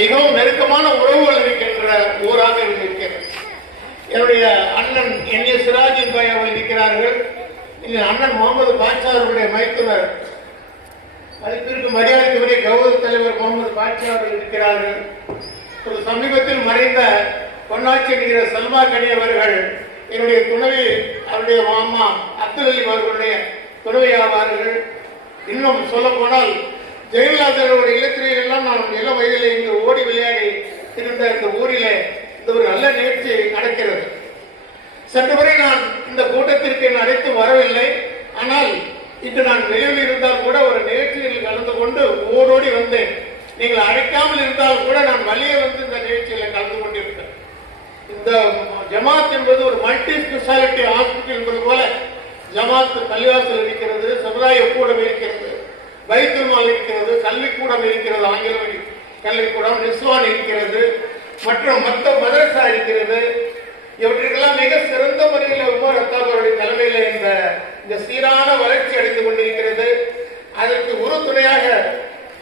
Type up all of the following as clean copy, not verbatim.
மிகவும் நெருக்கமான உறவுகள் இருக்கின்ற ஊராக இருக்கிறது. என்னுடைய அண்ணன் என்.எஸ். சிராஜின் பாய் அவர்கள் இருக்கிறார்கள். அண்ணன் முகமது பாட்சா அவர்களுடைய மைத்துனர் மதிப்பிற்கு மரியாதைக்குரிய கௌரவ தலைவர் முகமது பாட்சா அவர்கள் இருக்கிறார்கள். ஒரு சமீபத்தில் மறைந்த பொன்னாட்சி என்கிற சல்மா கனி அவர்கள் என்னுடைய துணைவி, அவருடைய மாமா அப்துல் அலி அவர்களுடைய துணைவி ஆவார்கள். இன்னும் சொல்ல போனால் ஜெயலலிதாவுடைய இல்லத்திலே எல்லாம் நான் இள வயதிலே இங்கு ஓடி விளையாடி இருந்த இந்த ஊரிலே இந்த ஒரு நல்ல நிகழ்ச்சி நடக்கிறது. சற்று வரை நான் இந்த கூட்டத்திற்கு அழைத்து வரவில்லை. ஆனால் இன்று நான் வெளியில் இருந்தால் கூட ஒரு நிகழ்ச்சியில் கலந்து கொண்டு ஓடோடி வந்தேன். நீங்கள் அழைக்காமல் இருந்தால் கூட நான் வழியே வந்து இந்த நிகழ்ச்சியில் கலந்து கொண்டிருக்கிறேன். இந்த ஜமாத் என்பது ஒரு மல்டி ஸ்பெஷாலிட்டி ஹாஸ்பிட்டல் என்பது போல ஜமாத் பள்ளிவாசல் இருக்கிறது, சமுதாய கூடம் இருக்கிறது, வைத்தியமால் இருக்கிறது, கல்விக்கூடம் இருக்கிறது, ஆங்கில கல்விக்கூடம், நிஸ்வான் இருக்கிறது, மற்றும் மற்ற மதரசா இருக்கிறது. இவற்றுக்கெல்லாம் மிக சிறந்த முறையில் உமர் அத்தாப் அவருடைய தலைமையில் இந்த சீரான வளர்ச்சி அடைந்து கொண்டிருக்கிறது. அதற்கு உறுதுணையாக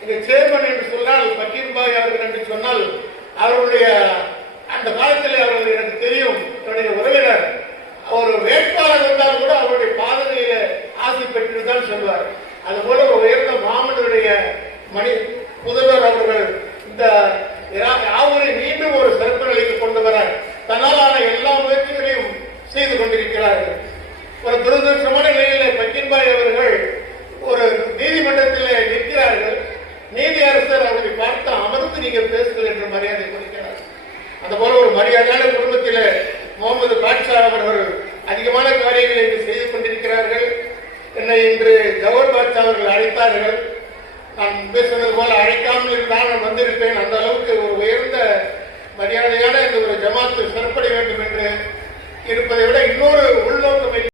இந்த சேர்மன் என்று சொன்னால் பக்கீர் பாய் அவர்கள் என்று சொன்னால் அவருடைய அந்த காலத்தில் அவர்கள் எனக்கு தெரியும். என்னுடைய உறவினர் ஒரு வேட்பாளர் இருந்தால் கூட அவருடைய பாதனையில ஆசை பெற்று தான் சொல்வார். அதுபோல ஒரு உயர்ந்த மாமனுடைய முதல்வர் அவர்கள் இந்த ஆவூரை மீண்டும் ஒரு சிறப்பு நிலைக்கு கொண்டு வர தன்னாலான எல்லா முயற்சிகளையும் செய்து கொண்டிருக்கிறார்கள். ஒரு துரதிருஷ்டமான நிலையில் பக்கீர்பாய் அவர்கள் ஒரு நீதிமன்றத்தில் நிற்கிறார்கள். நீதி அரசர் அவர்களை பார்த்து அமர்ந்து நீங்க பேசுங்கள் என்று மரியாதை கொடுக்கிறார். அந்த போல ஒரு மரியாதையான குடும்பத்தில் முகமது பாட்சா அவர்கள் அதிகமான காரியங்களை இன்று செய்து கொண்டிருக்கிறார்கள். என்னை இன்று ஜவஹர் பாட்சா அவர்கள் அழைத்தார்கள். நான் பேசுவது போல அழைக்காமல் இருந்தால் நான் வந்திருப்பேன். அந்த அளவுக்கு ஒரு உயர்ந்த மரியாதையான இந்த ஒரு ஜமாத்து சிறப்படைய வேண்டும் என்று இருப்பதை விட இன்னொரு உள்நோக்கம்